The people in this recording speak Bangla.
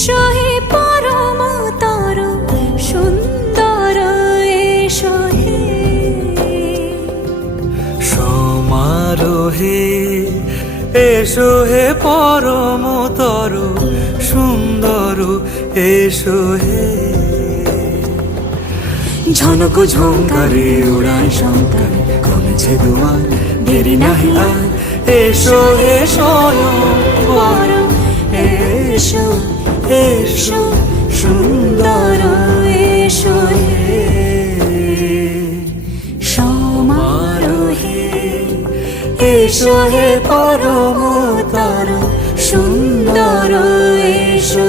এসো হে পরমতর সুন্দর এসো হে সমারোহে এসো হে পরমতর সুন্দর এসো হে ঝনক ঝঙ্কারে উড়ায় শঙ্কারে কমেছে দুয়ার দেরি নাহি আর এসো হে স্বয়ং বর এসো এসো সুন্দর এসো হে সমারোহে এসো হে পরমতর সুন্দর এসো